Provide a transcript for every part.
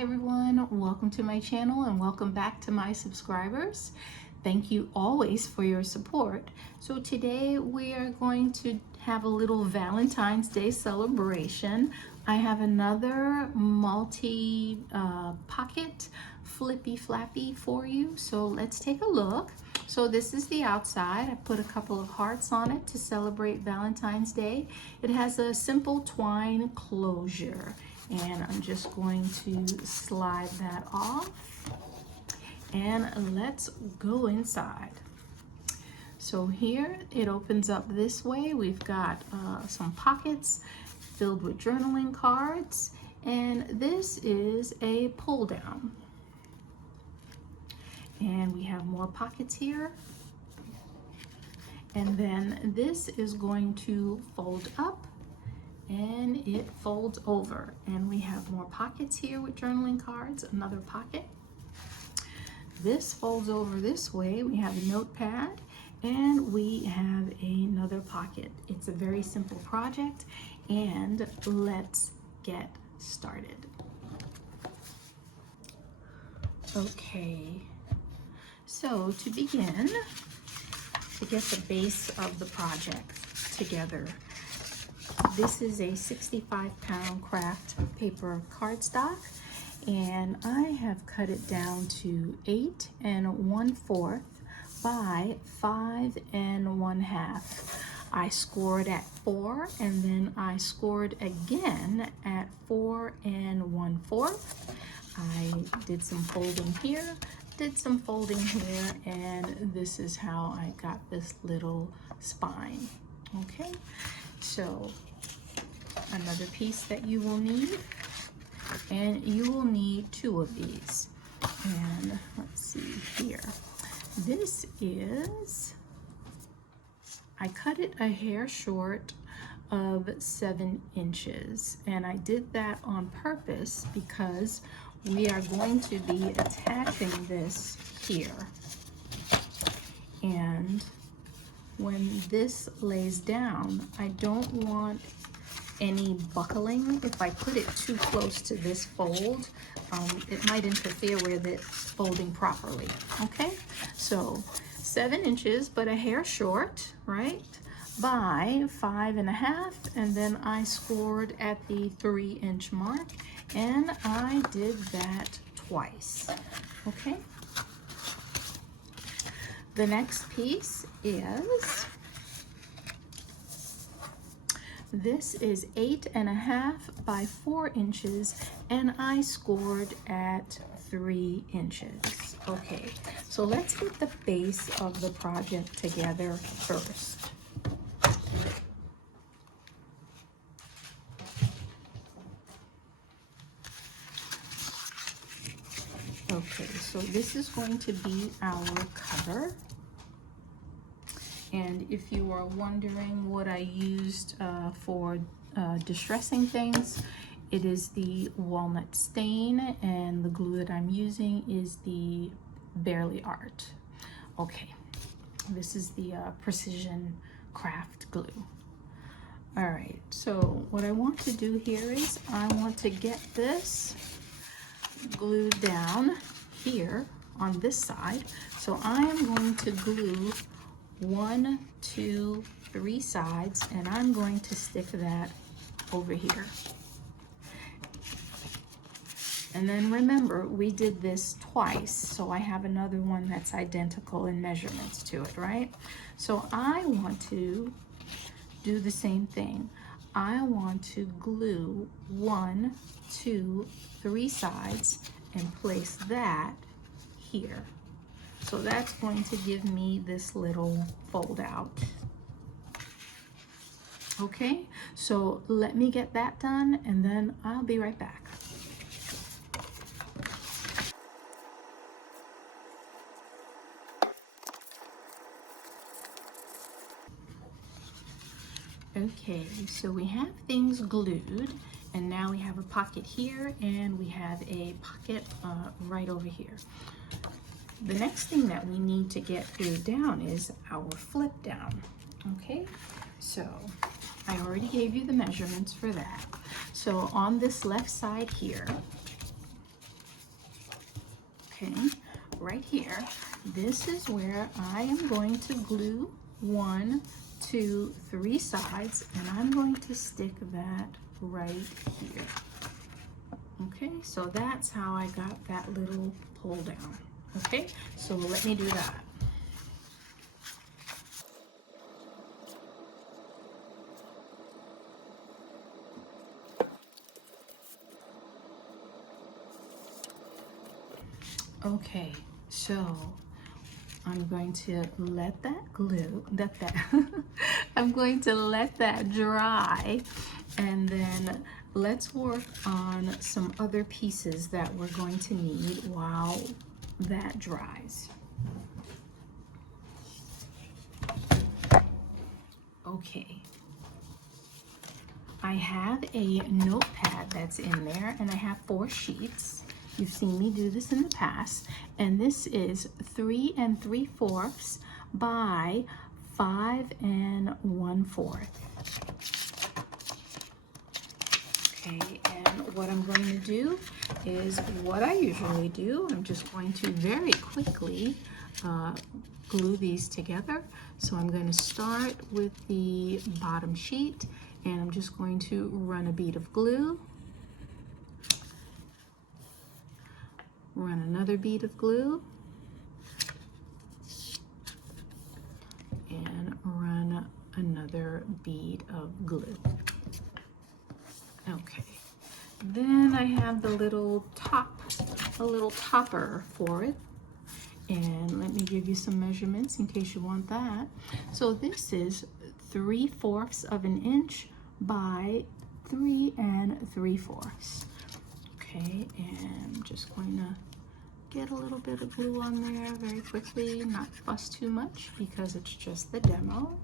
Hi everyone, welcome to my channel and welcome back to my subscribers. Thank you always for your support. So today we are going to have a little Valentine's Day celebration. I have another multi pocket flippy flappy for you. So let's take a look. So this is the outside. I put a couple of hearts on it to celebrate Valentine's Day. It has a simple twine closure. And I'm just going to slide that off and let's go inside. So here it opens up this way. We've got some pockets filled with journaling cards, and this is a pull down. And we have more pockets here. And then this is going to fold up and it folds over, and we have more pockets here with journaling cards, another pocket. This folds over this way. We have a notepad and we have another pocket. It's a very simple project, and let's get started. Okay, so to begin, to get the base of the project together, this is a 65-pound craft paper cardstock, and I have cut it down to 8 1/4 by 5 1/2. I scored at 4, and then I scored again at 4 1/4. I did some folding here, did some folding here, and this is how I got this little spine. Okay, so another piece that you will need, and you will need 2 of these. And let's see here, this is, I cut it a hair short of 7 inches, and I did that on purpose because we are going to be attaching this here, and when this lays down, I don't want any buckling. If I put it too close to this fold, it might interfere with it folding properly. Okay, so 7 inches, but a hair short, right, by 5 1/2, and then I scored at the 3-inch mark, and I did that twice. Okay, the next piece is, this is 8 1/2 by 4 inches, and I scored at 3 inches. Okay, so let's get the base of the project together first. Okay, so this is going to be our cover. And if you are wondering what I used for distressing things, it is the walnut stain, and the glue that I'm using is the Barely Art. Okay, this is the Precision Craft glue. All right, so what I want to do here is I want to get this glued down here on this side. So I am going to glue 1, 2, 3 sides, and I'm going to stick that over here. And then remember, we did this twice, so I have another one that's identical in measurements to it, right? So I want to do the same thing. I want to glue 1, 2, 3 sides and place that here. So that's going to give me this little fold out. Okay, so let me get that done, and then I'll be right back. Okay, so we have things glued, and now we have a pocket here, and we have a pocket right over here. The next thing that we need to get glued down is our flip down. Okay, so I already gave you the measurements for that. So on this left side here, Okay, right here, this is where I am going to glue 1, 2, 3 sides, and I'm going to stick that right here. Okay, so that's how I got that little pull down. Okay, so let me do that. Okay, so I'm going to let that glue, I'm going to let that dry, and then let's work on some other pieces that we're going to need while that dries. Okay, I have a notepad that's in there, and I have 4 sheets. You've seen me do this in the past, and this is 3 3/4 by 5 1/4. Okay, and what I'm going to do is what I usually do. I'm just going to very quickly glue these together. So I'm going to start with the bottom sheet, and I'm just going to run a bead of glue, run another bead of glue, and run another bead of glue. Okay, then I have the little topper for it. And let me give you some measurements in case you want that. So this is 3/4 of an inch by 3 3/4. Okay, and I'm just going to get a little bit of glue on there very quickly, not fuss too much because it's just the demo.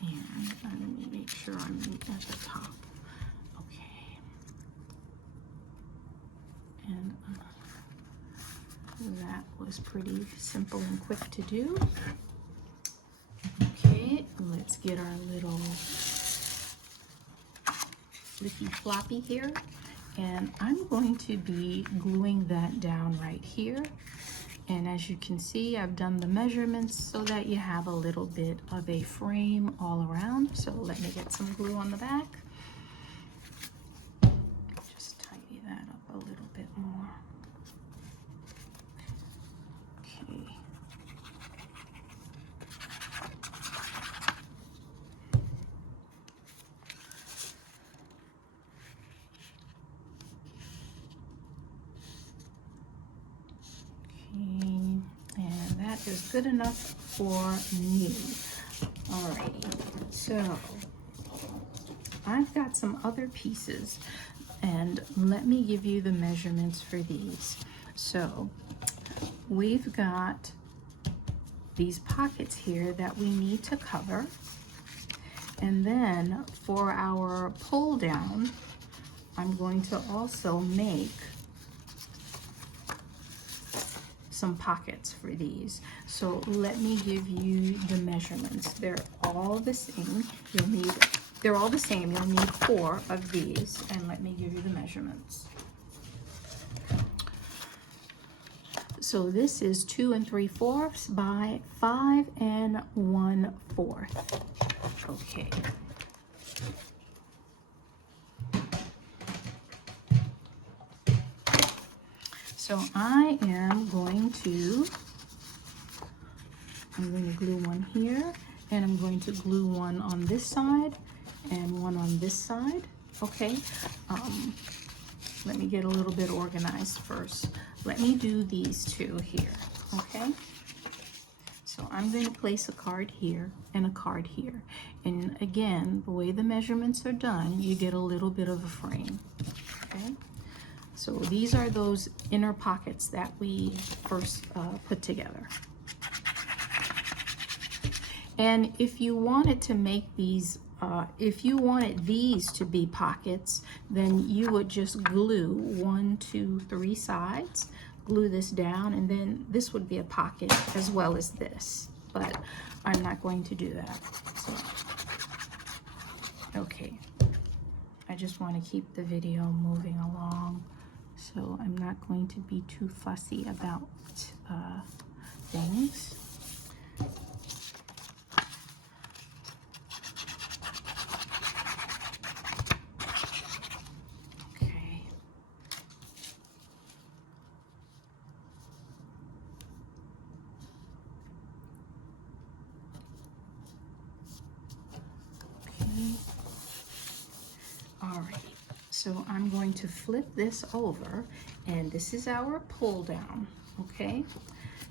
And let me make sure I'm at the top. Okay. And that was pretty simple and quick to do. Okay, let's get our little flippy floppy here. And I'm going to be gluing that down right here. And as you can see, I've done the measurements so that you have a little bit of a frame all around. So let me get some glue on the back. Just tidy that up a little bit more. Okay. And that is good enough for me. Alrighty, so I've got some other pieces, and let me give you the measurements for these. So we've got these pockets here that we need to cover, and then for our pull down, I'm going to also make some pockets for these. So let me give you the measurements. They're all the same. They're all the same. You'll need 4 of these, and let me give you the measurements. So this is 2 3/4 by 5 1/4. Okay. So I am going to glue one here, and I'm going to glue one on this side and one on this side. Okay, let me get a little bit organized first. Let me do these 2 here, okay? So I'm going to place a card here and a card here. And again, the way the measurements are done, you get a little bit of a frame, okay? So these are those inner pockets that we first put together. And if you wanted to make these, if you wanted these to be pockets, then you would just glue 1, 2, 3 sides, glue this down, and then this would be a pocket as well as this. But I'm not going to do that. So, okay. I just want to keep the video moving along. so I'm not going to be too fussy about things. Okay. Okay. All right. So I'm going to flip this over, and this is our pull down, okay?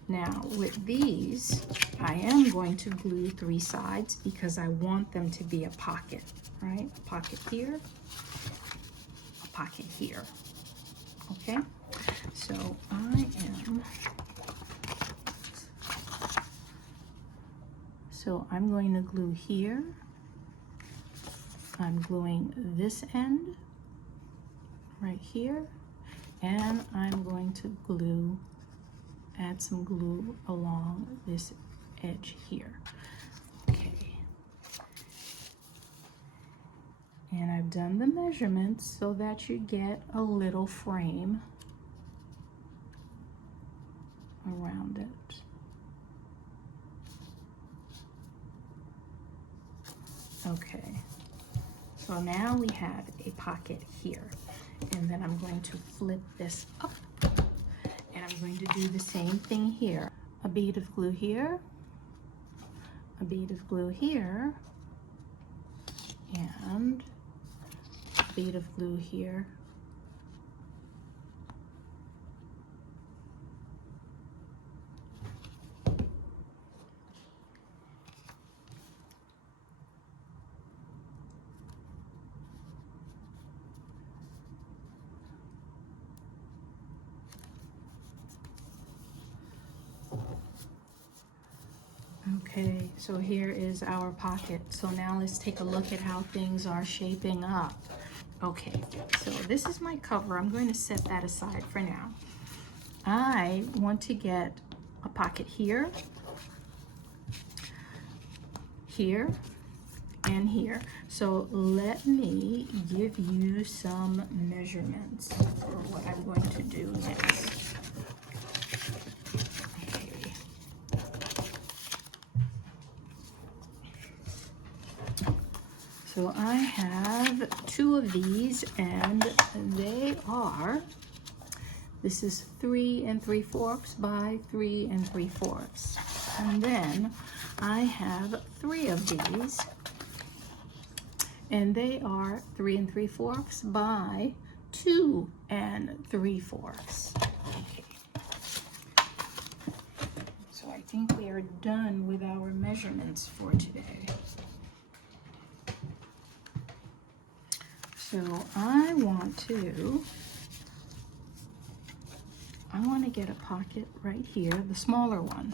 Now with these, I am going to glue 3 sides because I want them to be a pocket, right? A pocket here, a pocket here, okay? So I'm going to glue here. I'm gluing this end right here, and I'm going to add some glue along this edge here. Okay. And I've done the measurements so that you get a little frame around it. Okay. So now we have a pocket here, and then I'm going to flip this up, and I'm going to do the same thing here. A bead of glue here, a bead of glue here, and a bead of glue here. Okay, so here is our pocket. So now let's take a look at how things are shaping up. Okay, so this is my cover. I'm going to set that aside for now. I want to get a pocket here, here, and here. So let me give you some measurements for what I'm going to do next. So I have 2 of these, and they are, this is 3 3/4 by 3 3/4. And then I have 3 of these, and they are 3 3/4 by 2 3/4. Okay. So I think we are done with our measurements for today. So I want to get a pocket right here, the smaller one.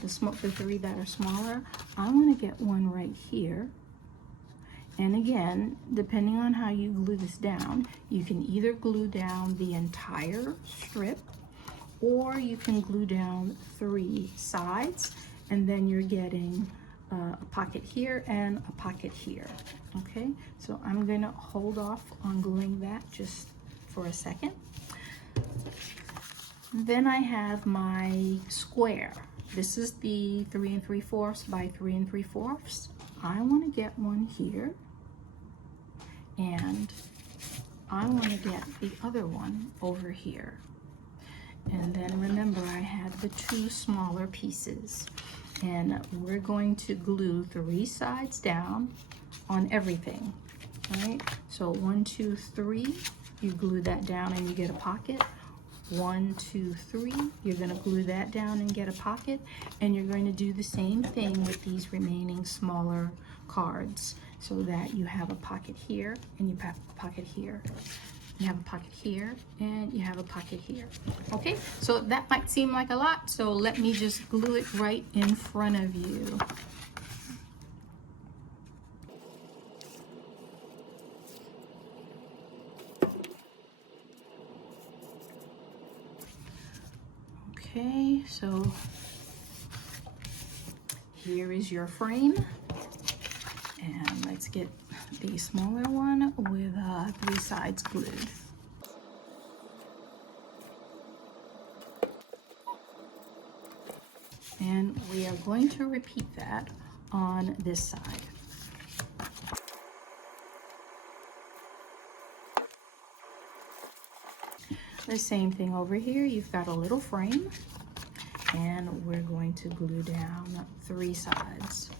The 3 that are smaller, I want to get one right here. And again, depending on how you glue this down, you can either glue down the entire strip, or you can glue down 3 sides, and then you're getting a pocket here and a pocket here. Okay, so I'm gonna hold off on gluing that just for a second. Then I have my square. This is the 3 3/4 by 3 3/4. I want to get one here, and I want to get the other one over here. And then remember, I have the 2 smaller pieces, and we're going to glue 3 sides down on everything, right? So 1 2 3, you glue that down and you get a pocket. 1 2 3, you're going to glue that down and get a pocket, and you're going to do the same thing with these remaining smaller cards, so that you have a pocket here and you have a pocket here. You have a pocket here and you have a pocket here. Okay, so that might seem like a lot, so let me just glue it right in front of you. Okay, so here is your frame, and let's get the smaller one with 3 sides glued. And we are going to repeat that on this side. The same thing over here. You've got a little frame, and we're going to glue down 3 sides.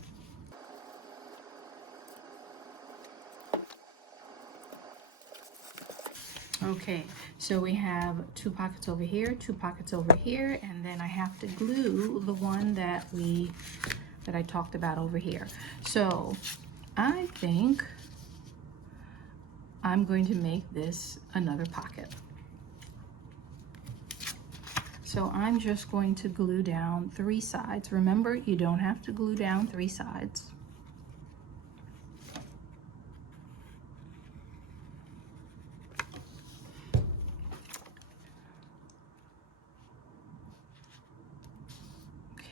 Okay, so we have 2 pockets over here, 2 pockets over here, and then I have to glue the one that I talked about over here. So I think I'm going to make this another pocket. So I'm just going to glue down 3 sides. Remember, you don't have to glue down 3 sides.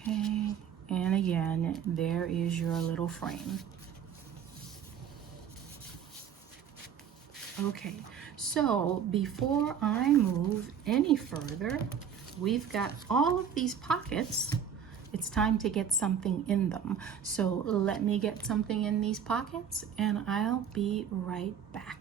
Okay, and again, there is your little frame. Okay, so before I move any further, we've got all of these pockets. It's time to get something in them. So let me get something in these pockets and I'll be right back.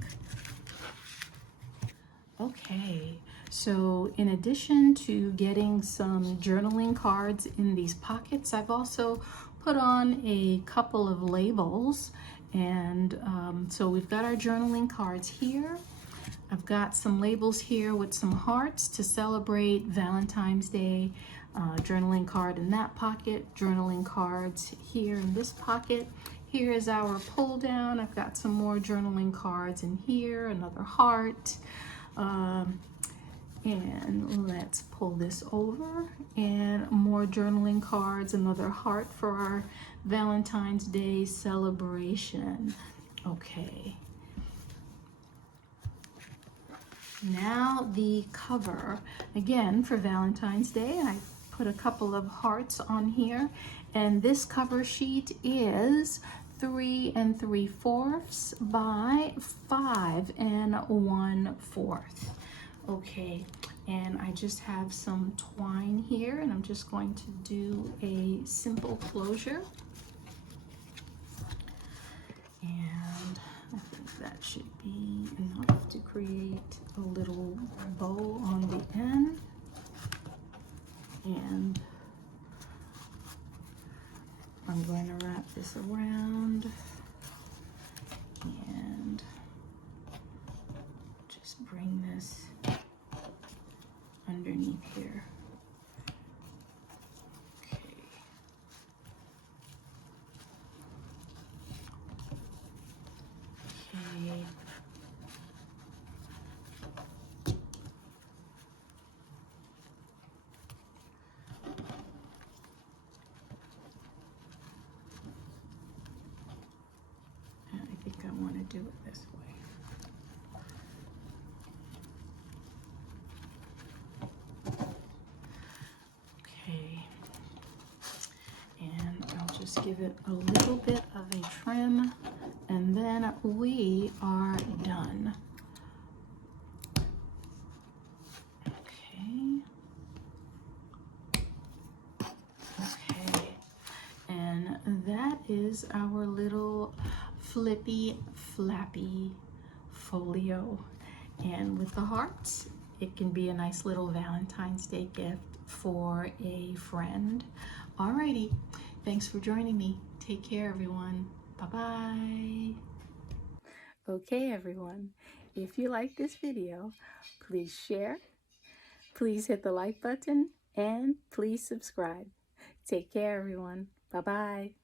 Okay, so in addition to getting some journaling cards in these pockets, I've also put on a couple of labels. And so we've got our journaling cards here. I've got some labels here with some hearts to celebrate Valentine's Day. Journaling card in that pocket, journaling cards here in this pocket. Here is our pull down. I've got some more journaling cards in here, another heart. And let's pull this over, and more journaling cards, another heart for our Valentine's Day celebration. Okay. Now the cover. Again, for Valentine's Day, I put a couple of hearts on here, and this cover sheet is 3 3/4 by 5 1/4. Okay, and I just have some twine here, and I'm just going to do a simple closure. And I think that should be enough to create a little bow on the end. And I'm going to wrap this around and just bring this underneath here. Okay. Okay. And I think I want to do it this way. Give it a little bit of a trim, and then we are done. Okay. Okay. And that is our little flippy flappy folio. And with the hearts, it can be a nice little Valentine's Day gift for a friend. Alrighty. Thanks for joining me. Take care, everyone. Bye-bye. Okay, everyone. If you like this video, please share, please hit the like button, and please subscribe. Take care, everyone. Bye-bye.